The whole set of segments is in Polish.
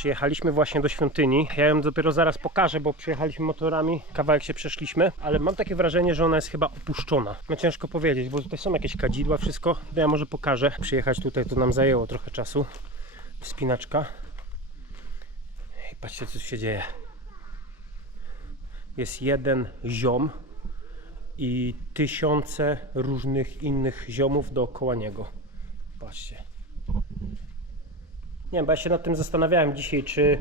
Przyjechaliśmy właśnie do świątyni. Ja ją dopiero zaraz pokażę, bo przyjechaliśmy motorami, kawałek się przeszliśmy, ale mam takie wrażenie, że ona jest chyba opuszczona. No ciężko powiedzieć, bo tutaj są jakieś kadzidła, wszystko. Ja może pokażę. Przyjechać tutaj to nam zajęło trochę czasu. Wspinaczka. I patrzcie, co się dzieje. Jest jeden ziom i tysiące różnych innych ziomów dookoła niego. Patrzcie. Nie wiem, bo ja się nad tym zastanawiałem dzisiaj, czy...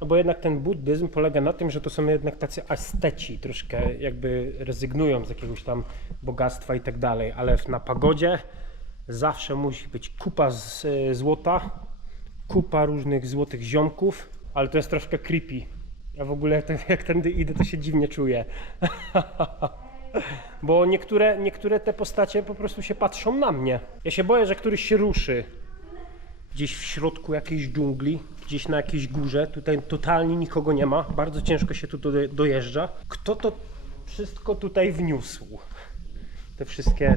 No bo jednak ten buddyzm polega na tym, że to są jednak tacy asceci, troszkę jakby rezygnują z jakiegoś tam bogactwa i tak dalej, ale na pagodzie zawsze musi być kupa złota, kupa różnych złotych ziomków, ale to jest troszkę creepy. Ja w ogóle jak tędy idę, to się dziwnie czuję. Bo niektóre te postacie po prostu się patrzą na mnie. Ja się boję, że któryś się ruszy. Gdzieś w środku jakiejś dżungli, gdzieś na jakiejś górze. Tutaj totalnie nikogo nie ma. Bardzo ciężko się tu dojeżdża. Kto to wszystko tutaj wniósł?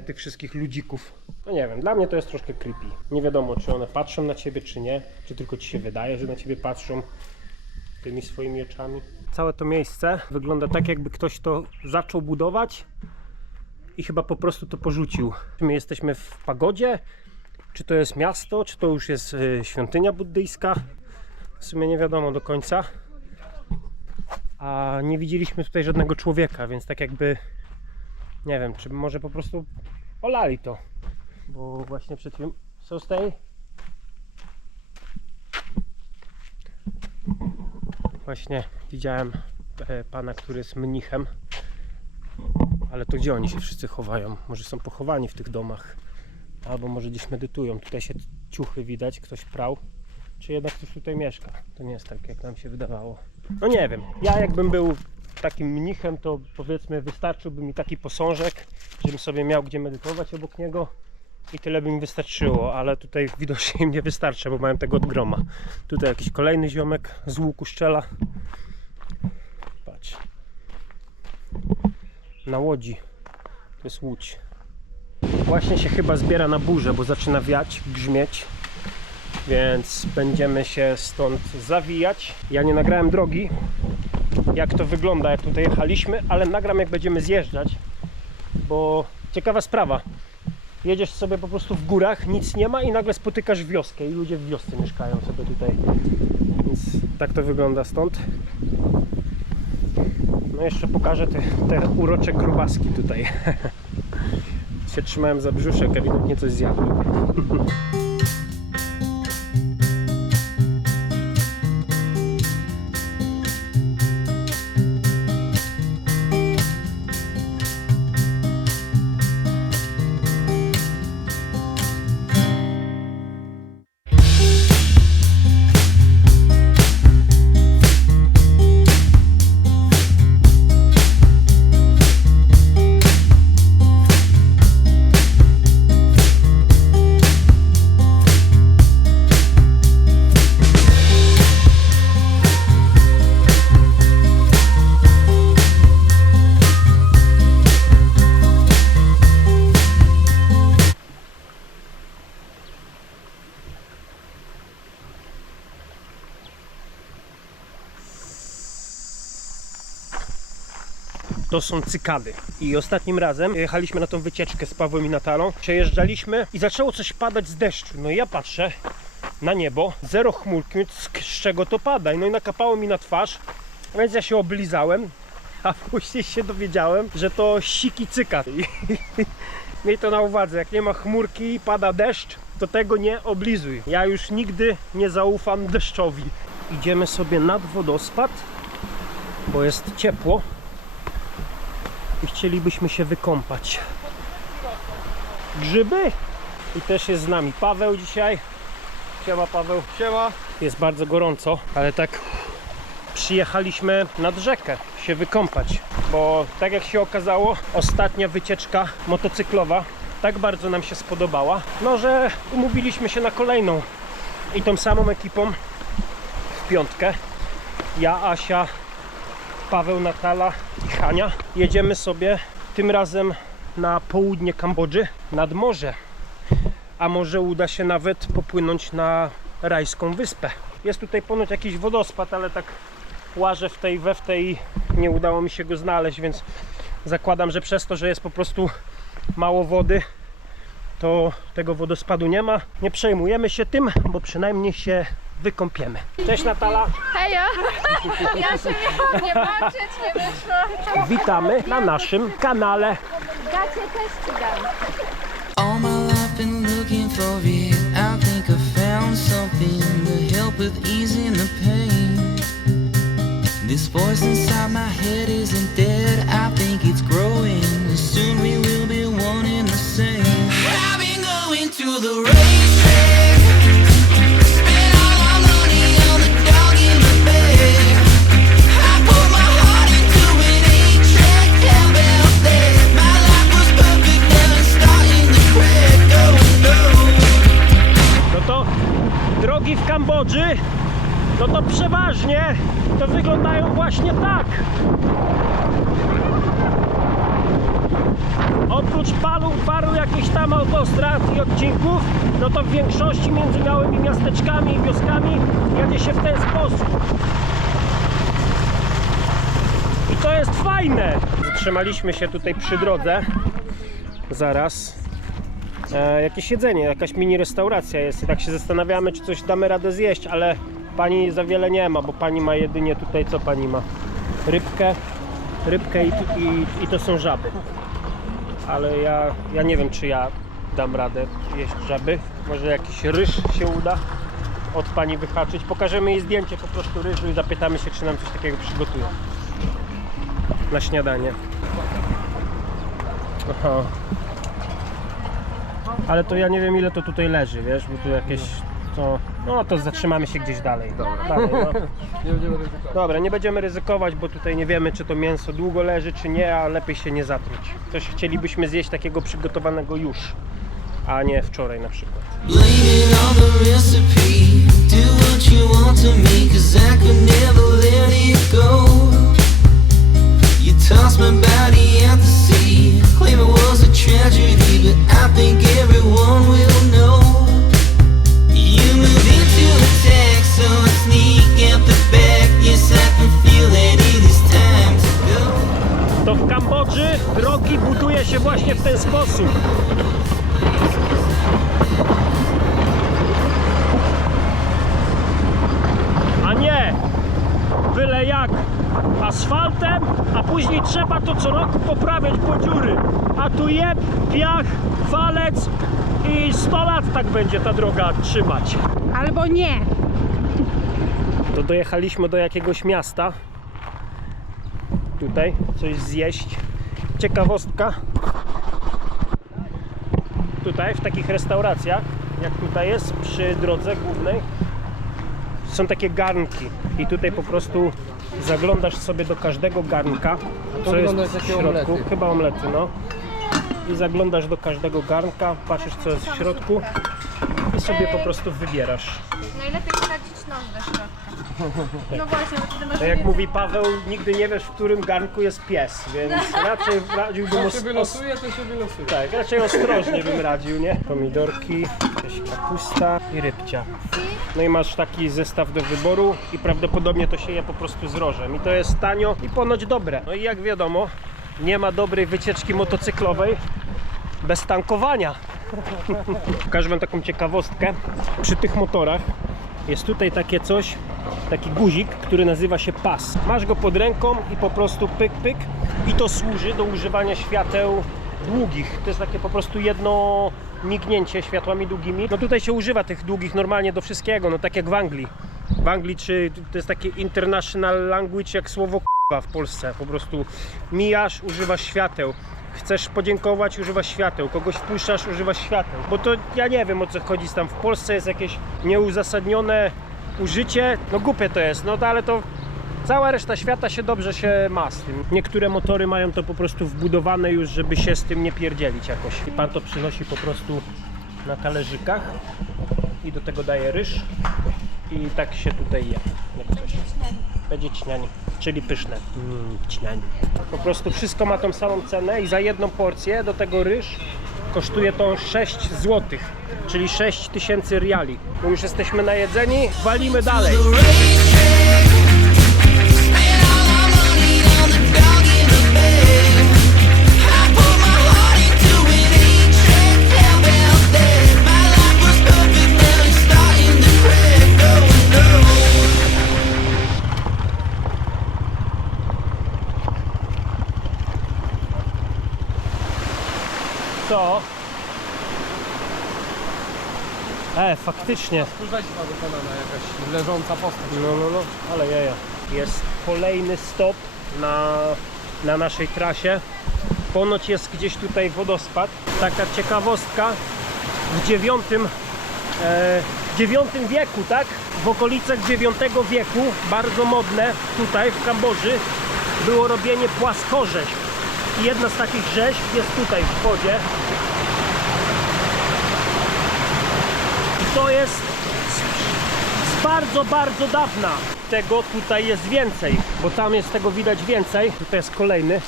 Tych wszystkich ludzików. No nie wiem, dla mnie to jest troszkę creepy. Nie wiadomo, czy one patrzą na ciebie, czy nie. Czy tylko ci się wydaje, że na ciebie patrzą tymi swoimi oczami. Całe to miejsce wygląda tak, jakby ktoś to zaczął budować i chyba po prostu to porzucił. Czy my jesteśmy w pagodzie? Czy to jest miasto? Czy to już jest świątynia buddyjska? W sumie nie wiadomo do końca. A nie widzieliśmy tutaj żadnego człowieka, więc tak jakby nie wiem, czy może po prostu olali to. Bo właśnie przed chwilą... So stay. Właśnie widziałem pana, który jest mnichem. Ale to gdzie oni się wszyscy chowają? Może są pochowani w tych domach? Albo może gdzieś medytują. Tutaj się ciuchy widać, ktoś prał. Czy jednak ktoś tutaj mieszka? To nie jest tak, jak nam się wydawało. No nie wiem. Ja jakbym był takim mnichem, to powiedzmy wystarczyłby mi taki posążek, żebym sobie miał gdzie medytować obok niego i tyle by mi wystarczyło, ale tutaj widocznie im nie wystarcza, bo mają tego od groma. Tutaj jakiś kolejny ziomek z łuku strzela. Patrz. Na łodzi. To jest łódź. Właśnie się chyba zbiera na burzę, bo zaczyna wiać, grzmieć. Więc będziemy się stąd zawijać. Ja nie nagrałem drogi, jak to wygląda, jak tutaj jechaliśmy, ale nagram, jak będziemy zjeżdżać. Bo ciekawa sprawa. Jedziesz sobie po prostu w górach, nic nie ma i nagle spotykasz wioskę i ludzie w wiosce mieszkają sobie tutaj. Więc tak to wygląda stąd. No jeszcze pokażę te urocze grubaski tutaj. Się trzymałem za brzuszek, ewidentnie coś zjadłem. To są cykady. I ostatnim razem jechaliśmy na tą wycieczkę z Pawłem i Natalą. Przejeżdżaliśmy i zaczęło coś padać z deszczu. No i ja patrzę na niebo, zero chmurki, z czego to pada? No i nakapało mi na twarz, więc ja się oblizałem, a później się dowiedziałem, że to siki cykad. Miej to na uwadze, jak nie ma chmurki, pada deszcz, to tego nie oblizuj. Ja już nigdy nie zaufam deszczowi. Idziemy sobie nad wodospad, bo jest ciepło. I chcielibyśmy się wykąpać. Grzyby? I też jest z nami Paweł dzisiaj. Siema Paweł. Siema. Jest bardzo gorąco, ale tak przyjechaliśmy nad rzekę się wykąpać. Bo tak jak się okazało, ostatnia wycieczka motocyklowa tak bardzo nam się spodobała, no że umówiliśmy się na kolejną. I tą samą ekipą w piątkę. Ja, Asia, Paweł, Natala i Hania. Jedziemy sobie tym razem na południe Kambodży, nad morze. A może uda się nawet popłynąć na rajską wyspę. Jest tutaj ponoć jakiś wodospad, ale tak łażę we w tej, nie udało mi się go znaleźć, więc zakładam, że przez to, że jest po prostu mało wody, to tego wodospadu nie ma. Nie przejmujemy się tym, bo przynajmniej się wykąpiemy. Cześć Natala! Hejo! Ja się nie patrzeć, nie wyszło. Witamy na naszym kanale. Gacie też ci dam. All my life been looking for it. I think I found something to help with easing the pain. This voice inside my head isn't dead. I think it's growing. Soon we will be one and the same. I've been going to the racetrack. Spent all my money on the dog in the bed. I put my heart into an 8-track. How about that? My life was perfect, now it's starting to crack. Oh no. No to drogi w Kambodży, no to przeważnie to wyglądają właśnie tak. Oprócz paru jakichś tam autostrad i odcinków, no to w większości między małymi miasteczkami i wioskami jedzie się w ten sposób. I to jest fajne. Zatrzymaliśmy się tutaj przy drodze. Zaraz. Jakieś jedzenie, jakaś mini restauracja jest. I tak się zastanawiamy, czy coś damy radę zjeść, ale pani za wiele nie ma, bo pani ma jedynie tutaj, co pani ma? Rybkę i to są żaby. Ale ja nie wiem, czy ja dam radę jeść żaby. Może jakiś ryż się uda od pani wyhaczyć. Pokażemy jej zdjęcie po prostu ryżu i zapytamy się, czy nam coś takiego przygotuje na śniadanie. Aha. Ale to ja nie wiem, ile to tutaj leży, wiesz, bo tu jakieś to... No to zatrzymamy się gdzieś dalej. Dalej, no. Dobra, nie będziemy ryzykować, bo tutaj nie wiemy, czy to mięso długo leży, czy nie, a lepiej się nie zatruć. Coś chcielibyśmy zjeść takiego przygotowanego już, a nie wczoraj na przykład. Blame it on the recipe. Do what you want to me, 'cause I could never let it go. You tossed my body out to sea. Claim it was a tragedy, but I think everyone will know. You moved into attack, so I sneak out the back. Yes, I can feel that it is time to go. To w Kambodży drogi buduje się właśnie w ten sposób. A nie byle jak asfaltem, a później trzeba to co roku poprawiać, bo dziury. A tu jeb, piach, walec i 100 lat tak będzie ta droga trzymać. Albo nie. To dojechaliśmy do jakiegoś miasta. Tutaj coś zjeść. Ciekawostka. Tutaj w takich restauracjach, jak tutaj jest przy drodze głównej, są takie garnki i tutaj po prostu zaglądasz sobie do każdego garnka, co jest w środku, omlety. Chyba omlety, no. I zaglądasz do każdego garnka, patrzysz co jest w środku i sobie po prostu wybierasz. Najlepiej wsadzić nóż do środka. No właśnie, bo wtedy Tak może jak nie mówi Paweł, nigdy nie wiesz, w którym garnku jest pies, więc raczej radziłbym Jak się wylosuje, to się wylosuje. tak, raczej ostrożnie bym radził, nie? Pomidorki, jakaś kapusta i rybcia. No i masz taki zestaw do wyboru i prawdopodobnie to się je po prostu z rożem. I to jest tanio i ponoć dobre. No i jak wiadomo, nie ma dobrej wycieczki motocyklowej bez tankowania. Pokażę wam taką ciekawostkę. Przy tych motorach jest tutaj takie coś, taki guzik, który nazywa się pas. Masz go pod ręką i po prostu pyk, pyk i to służy do używania świateł długich. To jest takie po prostu jedno mignięcie światłami długimi. No tutaj się używa tych długich normalnie do wszystkiego, no tak jak w Anglii. W Anglii czy to jest takie international language jak słowo k***a w Polsce. Po prostu mijasz, używasz świateł. Chcesz podziękować, używasz świateł. Kogoś wpuszczasz, używasz świateł. Bo to ja nie wiem, o co chodzi tam w Polsce, jest jakieś nieuzasadnione użycie. No głupie to jest, no ale to cała reszta świata się dobrze się ma z tym. Niektóre motory mają to po prostu wbudowane już, żeby się z tym nie pierdzielić jakoś. I pan to przynosi po prostu na talerzykach i do tego daje ryż i tak się tutaj je. Jak coś. Będzie ćniani, czyli pyszne. Ćniani. Po prostu wszystko ma tą samą cenę i za jedną porcję do tego ryż Kosztuje to 6 zł, czyli 6000 riali. My już jesteśmy najedzeni, walimy dalej. Co? Faktycznie. Rzeźba wykonana, jakaś leżąca postać. No, ale jaja. Jest kolejny stop na naszej trasie. Ponoć jest gdzieś tutaj wodospad. Taka ciekawostka, w IX wieku, tak? W okolicach IX wieku, bardzo modne tutaj w Kambodży, było robienie płaskorzeźb. I jedna z takich rzeźb jest tutaj w wodzie. I to jest z bardzo, bardzo dawna. Tego tutaj jest więcej, bo tam jest tego widać więcej. Tutaj jest kolejny.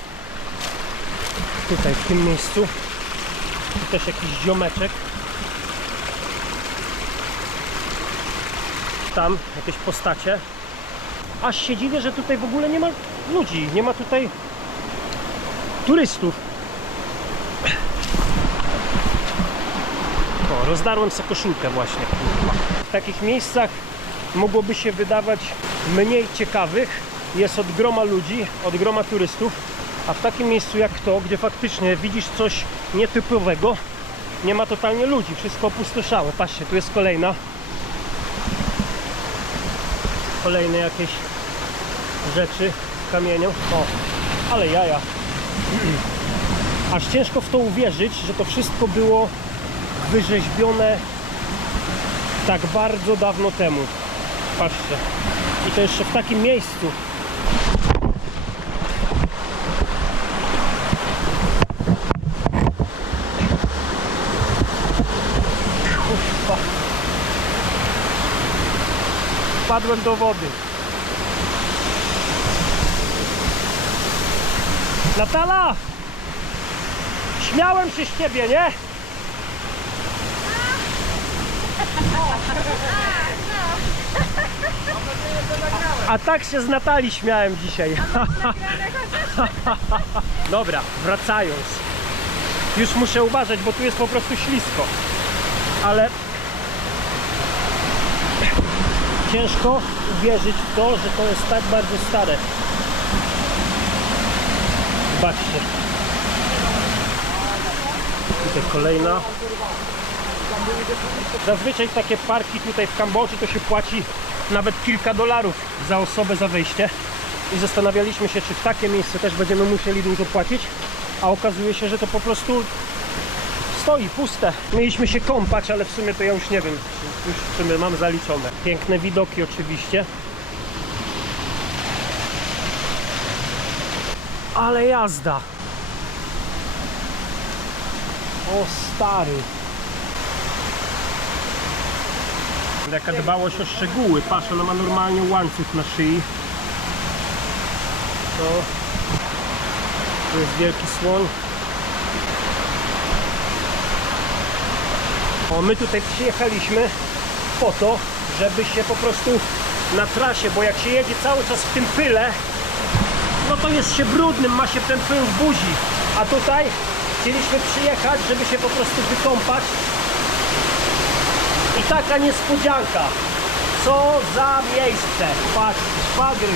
Tutaj w tym miejscu. Tu też jakiś ziomeczek. Tam jakieś postacie. Aż się dziwię, że tutaj w ogóle nie ma ludzi. Nie ma tutaj turystów. O, rozdarłem sobie koszulkę właśnie. W takich miejscach mogłoby się wydawać mniej ciekawych. Jest od groma ludzi, od groma turystów. A w takim miejscu jak to, gdzie faktycznie widzisz coś nietypowego, nie ma totalnie ludzi. Wszystko opustoszałe. Patrzcie, tu jest kolejna. Kolejne jakieś rzeczy z kamieniem. O, ale jaja. Aż ciężko w to uwierzyć, że to wszystko było wyrzeźbione tak bardzo dawno temu. Patrzcie. I to jeszcze w takim miejscu. Ufa. Wpadłem do wody. Natala! Śmiałem się z ciebie, nie? A tak się z Natalii śmiałem dzisiaj. Dobra, wracając. Już muszę uważać, bo tu jest po prostu ślisko. Ale ciężko uwierzyć w to, że to jest tak bardzo stare. Zobaczcie. Tutaj kolejna. Zazwyczaj takie parki tutaj w Kambodży to się płaci nawet kilka dolarów za osobę za wejście. I zastanawialiśmy się, czy w takie miejsce też będziemy musieli dużo płacić. A okazuje się, że to po prostu stoi puste. Mieliśmy się kąpać, ale w sumie to ja już nie wiem. Już w sumie mam zaliczone. Piękne widoki oczywiście. Ale jazda. O stary. Jaka dbałość o szczegóły. Patrz, ona ma normalnie łańcuch na szyi. To tu jest wielki słoń. O, my tutaj przyjechaliśmy po to, żeby się po prostu na trasie, bo jak się jedzie cały czas w tym pyle, no to jest się brudnym, ma się ten pył w buzi. A tutaj chcieliśmy przyjechać, żeby się po prostu wykąpać. I taka niespodzianka. Co za miejsce. Patrz, szwagry.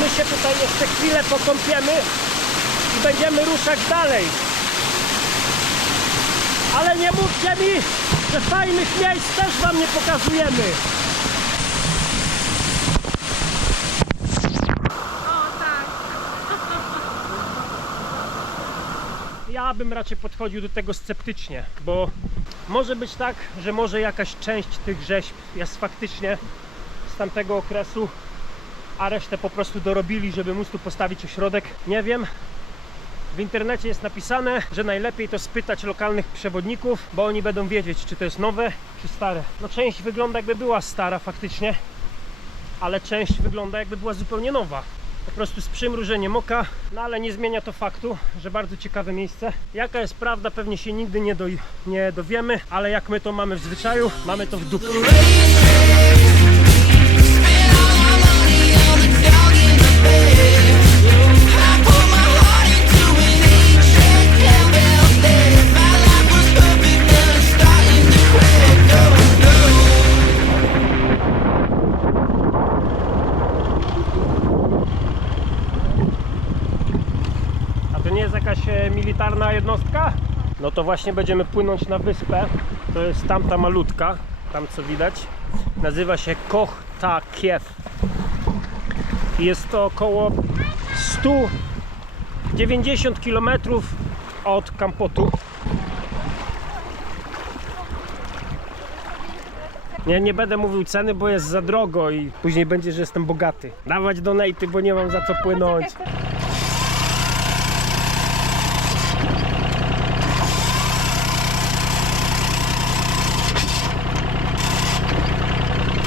My się tutaj jeszcze chwilę pokąpiemy i będziemy ruszać dalej. Ale nie mówcie mi, że fajnych miejsc też wam nie pokazujemy. O, tak. Ja bym raczej podchodził do tego sceptycznie, bo Może być tak, że może jakaś część tych rzeźb jest faktycznie z tamtego okresu, a resztę po prostu dorobili, żeby móc tu postawić ośrodek. Nie wiem. W internecie jest napisane, że najlepiej to spytać lokalnych przewodników, bo oni będą wiedzieć, czy to jest nowe, czy stare. No część wygląda jakby była stara faktycznie, ale część wygląda jakby była zupełnie nowa. Po prostu z przymrużeniem oka, no ale nie zmienia to faktu, że bardzo ciekawe miejsce. Jaka jest prawda, pewnie się nigdy nie dowiemy, ale jak my to mamy w zwyczaju, mamy to w dupie. Militarna jednostka? No to właśnie będziemy płynąć na wyspę. To jest tamta malutka, tam co widać. Nazywa się Koh-Ta-Kiew. Jest to około 190 km od Kampotu. Nie będę mówił ceny, bo jest za drogo i później będzie, że jestem bogaty. Dawać donaty, bo nie mam za co płynąć.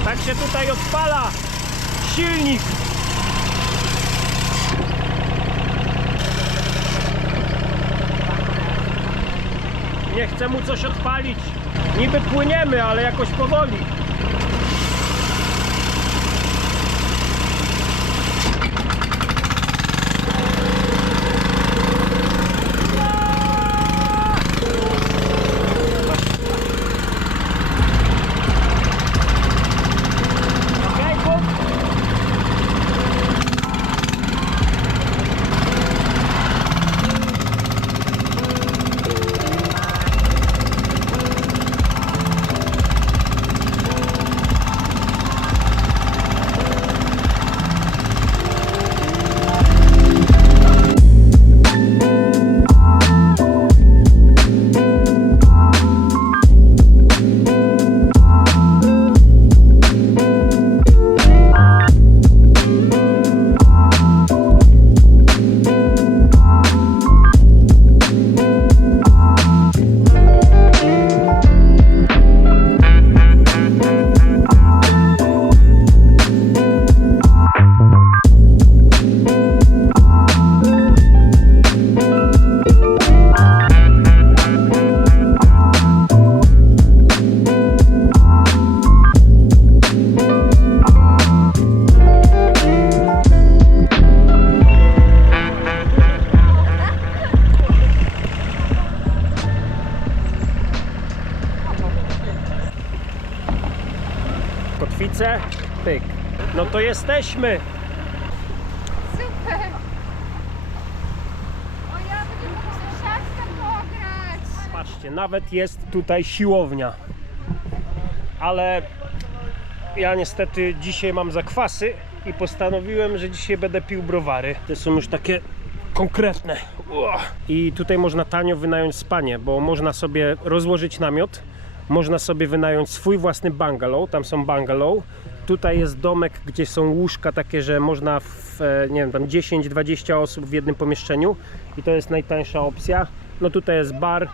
Tak się tutaj odpala silnik. Nie chcę mu coś odpalić. Niby płyniemy, ale jakoś powoli. Kotwicę, pyk. No to jesteśmy. Super! O, ja będę mógł sąsiadka pograć! Patrzcie, nawet jest tutaj siłownia. Ale ja niestety dzisiaj mam zakwasy i postanowiłem, że dzisiaj będę pił browary. Te są już takie konkretne. I tutaj można tanio wynająć spanie, bo można sobie rozłożyć namiot. Można sobie wynająć swój własny bungalow, tam są bungalow. Tutaj jest domek, gdzie są łóżka takie, że można nie wiem, tam 10-20 osób w jednym pomieszczeniu i to jest najtańsza opcja. No tutaj jest bar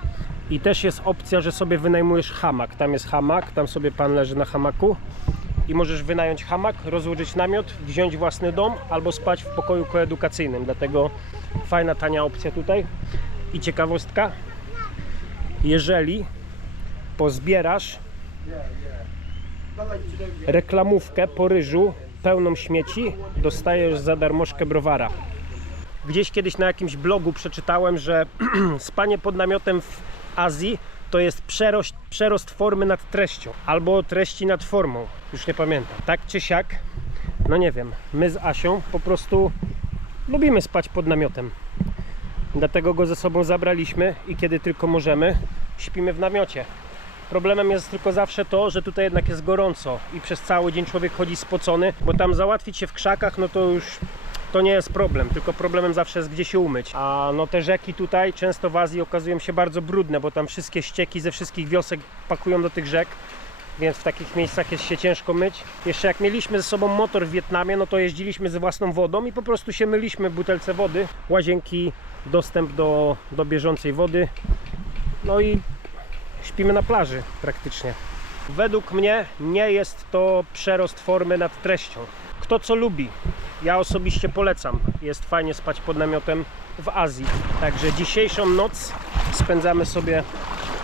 i też jest opcja, że sobie wynajmujesz hamak. Tam jest hamak, tam sobie pan leży na hamaku i możesz wynająć hamak, rozłożyć namiot, wziąć własny dom albo spać w pokoju koedukacyjnym. Dlatego fajna, tania opcja tutaj. I ciekawostka, jeżeli pozbierasz reklamówkę po ryżu pełną śmieci, dostajesz za darmożkę browara. Gdzieś kiedyś na jakimś blogu przeczytałem, że spanie pod namiotem w Azji to jest przerost formy nad treścią, albo treści nad formą, już nie pamiętam. Tak czy siak, no nie wiem, my z Asią po prostu lubimy spać pod namiotem. Dlatego go ze sobą zabraliśmy i kiedy tylko możemy, śpimy w namiocie. Problemem jest tylko zawsze to, że tutaj jednak jest gorąco i przez cały dzień człowiek chodzi spocony, bo tam załatwić się w krzakach, no to już to nie jest problem, tylko problemem zawsze jest gdzie się umyć. A no te rzeki tutaj często w Azji okazują się bardzo brudne, bo tam wszystkie ścieki ze wszystkich wiosek pakują do tych rzek, więc w takich miejscach jest się ciężko myć. Jeszcze jak mieliśmy ze sobą motor w Wietnamie, no to jeździliśmy z własną wodą i po prostu się myliśmy w butelce wody, łazienki, dostęp do bieżącej wody, no i śpimy na plaży praktycznie. Według mnie nie jest to przerost formy nad treścią. Kto co lubi, ja osobiście polecam. Jest fajnie spać pod namiotem w Azji. Także dzisiejszą noc spędzamy sobie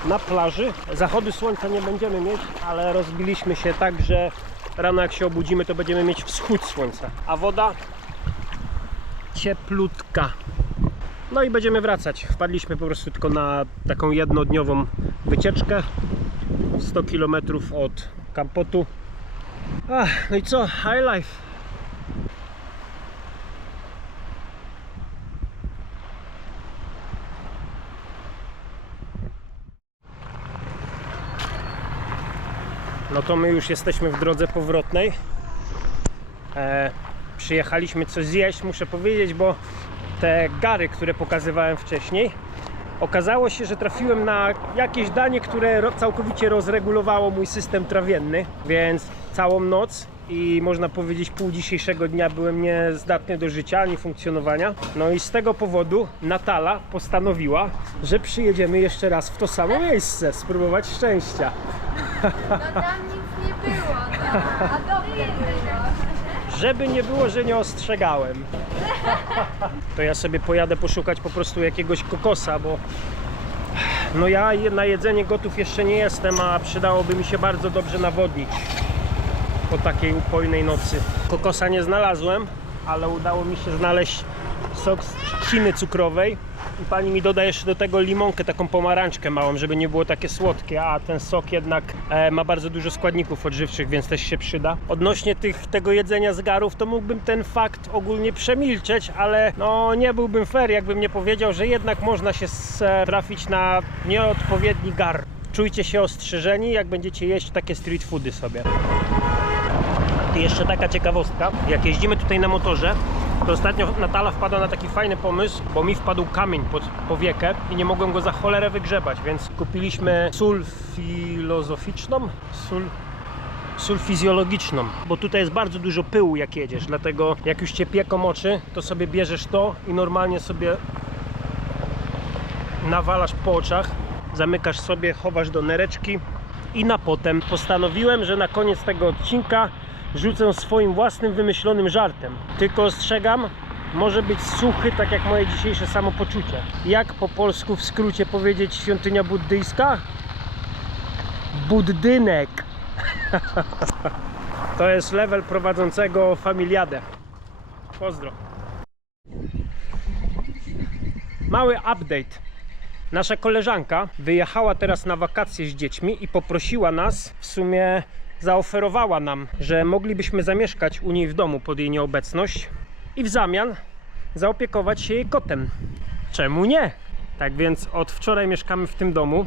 na plaży. Zachody słońca nie będziemy mieć, ale rozbiliśmy się tak, że rano jak się obudzimy, to będziemy mieć wschód słońca. A woda cieplutka. No i będziemy wracać. Wpadliśmy po prostu tylko na taką jednodniową wycieczkę. 100 km od Kampotu. No i co? High life. No to my już jesteśmy w drodze powrotnej. Przyjechaliśmy coś zjeść, muszę powiedzieć, bo te gary, które pokazywałem wcześniej, okazało się, że trafiłem na jakieś danie, które całkowicie rozregulowało mój system trawienny, więc całą noc i można powiedzieć pół dzisiejszego dnia byłem niezdatny do życia ani funkcjonowania. No i z tego powodu Natala postanowiła, że przyjedziemy jeszcze raz w to samo miejsce, spróbować szczęścia. No tam nic nie było, no. A dobre było. Żeby nie było, że nie ostrzegałem. To ja sobie pojadę poszukać po prostu jakiegoś kokosa, bo no ja na jedzenie gotów jeszcze nie jestem, a przydałoby mi się bardzo dobrze nawodnić po takiej upojnej nocy. Kokosa nie znalazłem, ale udało mi się znaleźć sok z trzciny cukrowej i pani mi doda jeszcze do tego limonkę, taką pomarańczkę małą, żeby nie było takie słodkie, a ten sok jednak ma bardzo dużo składników odżywczych, więc też się przyda. Odnośnie tego jedzenia z garów, to mógłbym ten fakt ogólnie przemilczeć, ale no nie byłbym fair, jakbym nie powiedział, że jednak można się trafić na nieodpowiedni gar. Czujcie się ostrzeżeni, jak będziecie jeść takie street foody sobie. I jeszcze taka ciekawostka, jak jeździmy tutaj na motorze, to ostatnio Natala wpadła na taki fajny pomysł, bo mi wpadł kamień pod powiekę i nie mogłem go za cholerę wygrzebać, więc kupiliśmy sól filozoficzną, sól fizjologiczną, bo tutaj jest bardzo dużo pyłu jak jedziesz, dlatego jak już cię pieką oczy, to sobie bierzesz to i normalnie sobie nawalasz po oczach, zamykasz sobie, chowasz do nereczki i na potem postanowiłem, że na koniec tego odcinka rzucę swoim własnym wymyślonym żartem. Tylko ostrzegam, może być suchy, tak jak moje dzisiejsze samopoczucie. Jak po polsku w skrócie powiedzieć świątynia buddyjska? Buddynek. To jest level prowadzącego familiadę. Pozdro. Mały update. Nasza koleżanka wyjechała teraz na wakacje z dziećmi i poprosiła nas, w sumie zaoferowała nam, że moglibyśmy zamieszkać u niej w domu pod jej nieobecność i w zamian zaopiekować się jej kotem. Czemu nie? Tak więc od wczoraj mieszkamy w tym domu.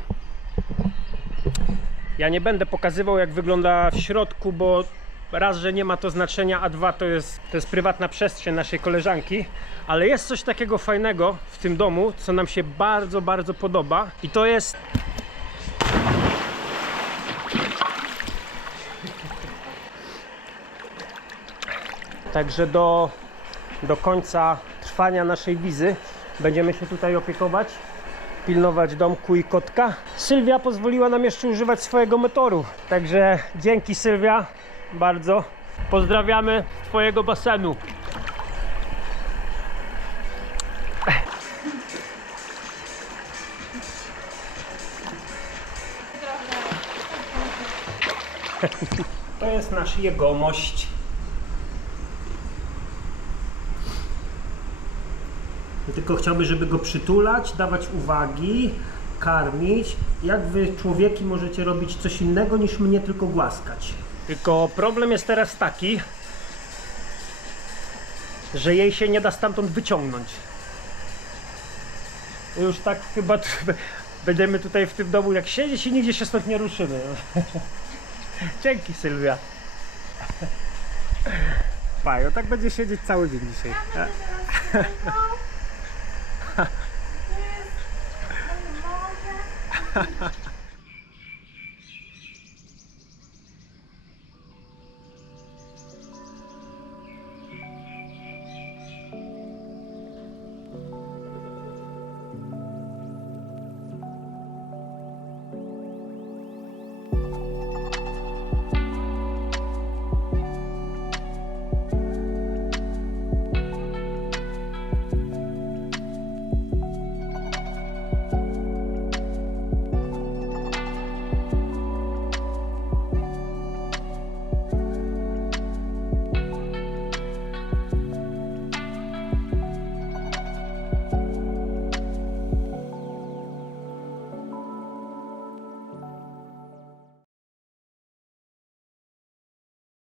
Ja nie będę pokazywał, jak wygląda w środku, bo raz, że nie ma to znaczenia, a dwa, to jest prywatna przestrzeń naszej koleżanki, ale jest coś takiego fajnego w tym domu, co nam się bardzo, bardzo podoba i to jest także do końca trwania naszej wizy będziemy się tutaj opiekować, pilnować domku i kotka. Sylwia pozwoliła nam jeszcze używać swojego motoru, także dzięki, Sylwia, bardzo. Pozdrawiamy twojego basenu. To jest nasz jegomość. Tylko chciałby, żeby go przytulać, dawać uwagi, karmić. Jak wy, człowieki, możecie robić coś innego niż mnie tylko głaskać. Tylko problem jest teraz taki, że jej się nie da stamtąd wyciągnąć. Już tak chyba będziemy tutaj w tym domu jak siedzieć i nigdzie się stąd nie ruszymy. Dzięki, Sylwia. Pajo. Tak będzie siedzieć cały dzień dzisiaj.